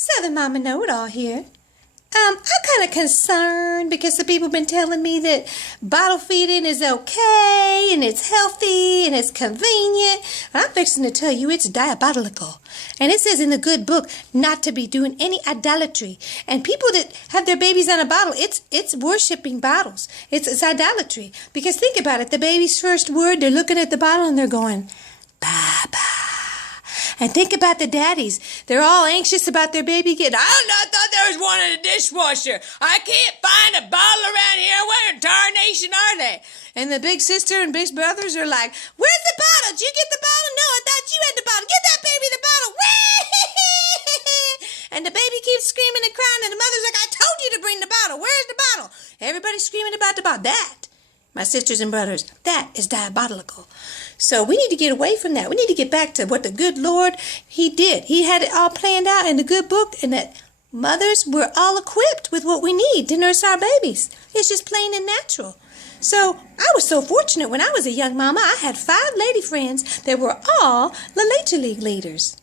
Southern Mama Know-It-All here. I'm kind of concerned because the people have been telling me that bottle feeding is okay and it's healthy and it's convenient. I'm fixing to tell you it's diabolical. And it says in the good book not to be doing any idolatry. And people that have their babies on a bottle, it's worshiping bottles. It's idolatry. Because think about it, the baby's first word, they're looking at the bottle and they're going, Baba. And think about the daddies. They're all anxious about their baby getting, I thought there was one in the dishwasher. I can't find a bottle around here. Where in tarnation are they? And the big sister and big brothers are like, where's the bottle? Did you get the bottle? No, I thought you had the bottle. Get that baby the bottle. And the baby keeps screaming and crying. And the mother's like, I told you to bring the bottle. Where's the bottle? Everybody's screaming about the bottle. That, my sisters and brothers, that is diabolical. So we need to get away from that. We need to get back to what the good Lord, He did. He had it all planned out in the good book, and that mothers were all equipped with what we need to nurse our babies. It's just plain and natural. So I was so fortunate when I was a young mama. I had 5 lady friends that were all La Leche League leaders.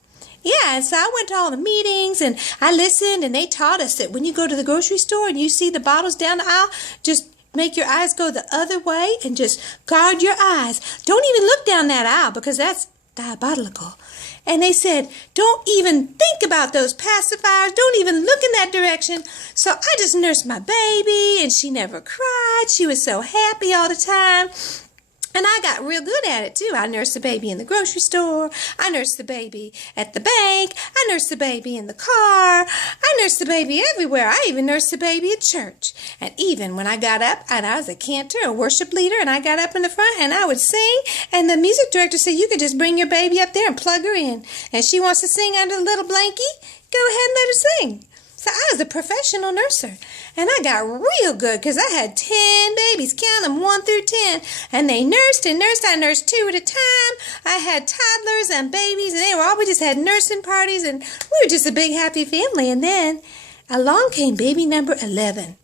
Yeah, and so I went to all the meetings, and I listened, and they taught us that when you go to the grocery store and you see the bottles down the aisle, just make your eyes go the other way and just guard your eyes. Don't even look down that aisle because that's diabolical. And they said, don't even think about those pacifiers. Don't even look in that direction. So I just nursed my baby and she never cried. She was so happy all the time. And I got real good at it, too. I nursed the baby in the grocery store. I nursed the baby at the bank. I nursed the baby in the car. I nursed the baby everywhere. I even nursed the baby at church. And even when I got up, and I was a cantor, a worship leader, and I got up in the front, and I would sing, and the music director said, you could just bring your baby up there and plug her in. And she wants to sing under the little blankie? Go ahead and let her sing. So I was a professional nurser, and I got real good because I had 10 babies, count them 1 through 10, and they nursed and nursed. I nursed 2 at a time. I had toddlers and babies, and we just had nursing parties, and we were just a big happy family. And then along came baby number 11.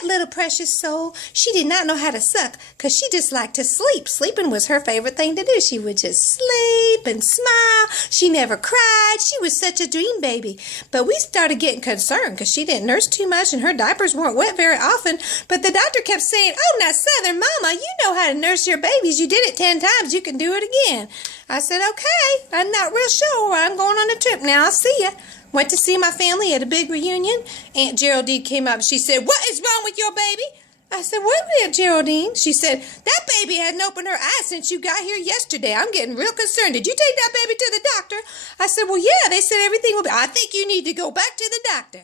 That little precious soul, she did not know how to suck because she just liked to sleep. Sleeping was her favorite thing to do. She would just sleep and smile. She never cried. She was such a dream baby. But we started getting concerned because she didn't nurse too much and her diapers weren't wet very often. But the doctor kept saying, oh, now, Southern Mama, you know how to nurse your babies. You did it 10 times. You can do it again. I said, okay, I'm not real sure. I'm going on a trip now. I'll see ya. Went to see my family at a big reunion. Aunt Geraldine came up. She said, what is wrong with your baby? I said, what, Aunt Geraldine? She said, that baby hadn't opened her eyes since you got here yesterday. I'm getting real concerned. Did you take that baby to the doctor? I said, well, yeah, they said everything will be. I think you need to go back to the doctor.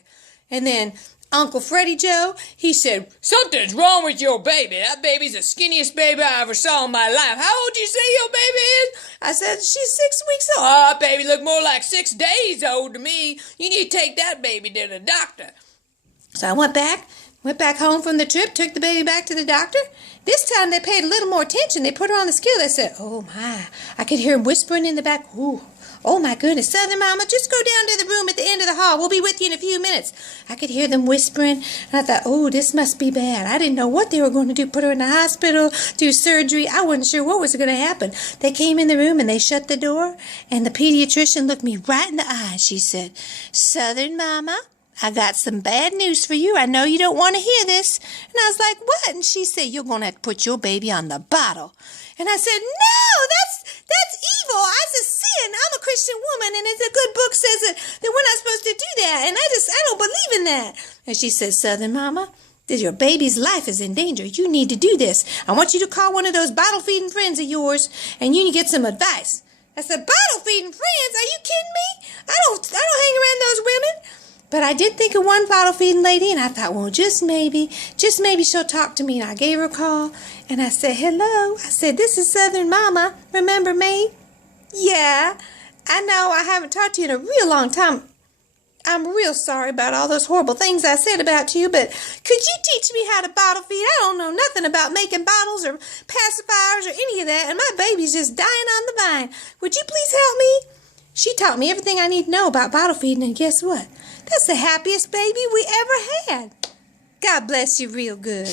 And then Uncle Freddie Joe, he said, something's wrong with your baby. That baby's the skinniest baby I ever saw in my life. How old you say your baby is? I said, she's 6 weeks old. Oh, that baby look more like 6 days old to me. You need to take that baby to the doctor. So I went back home from the trip, took the baby back to the doctor. This time they paid a little more attention. They put her on the scale. They said, oh my. I could hear him whispering in the back, ooh. Oh, my goodness, Southern Mama, just go down to the room at the end of the hall. We'll be with you in a few minutes. I could hear them whispering, and I thought, oh, this must be bad. I didn't know what they were going to do, put her in the hospital, do surgery. I wasn't sure what was going to happen. They came in the room, and they shut the door, and the pediatrician looked me right in the eye. She said, Southern Mama, I got some bad news for you. I know you don't want to hear this. And I was like, what? And she said, you're going to have to put your baby on the bottle. And I said, no, that's evil. That's a sin. I'm a Christian woman, and the good book says that we're not supposed to do that. And I don't believe in that. And she said, Southern Mama, your baby's life is in danger. You need to do this. I want you to call one of those bottle-feeding friends of yours, and you need to get some advice. I said, bottle-feeding friends? Are you kidding me? I don't hang around those women. But I did think of one bottle-feeding lady, and I thought, well, just maybe she'll talk to me. And I gave her a call, and I said, hello. I said, this is Southern Mama. Remember me? Yeah, I know I haven't talked to you in a real long time. I'm real sorry about all those horrible things I said about you, but could you teach me how to bottle feed? I don't know nothing about making bottles or pacifiers or any of that, and my baby's just dying on the vine. Would you please help me? She taught me everything I need to know about bottle feeding, and guess what? That's the happiest baby we ever had. God bless you real good.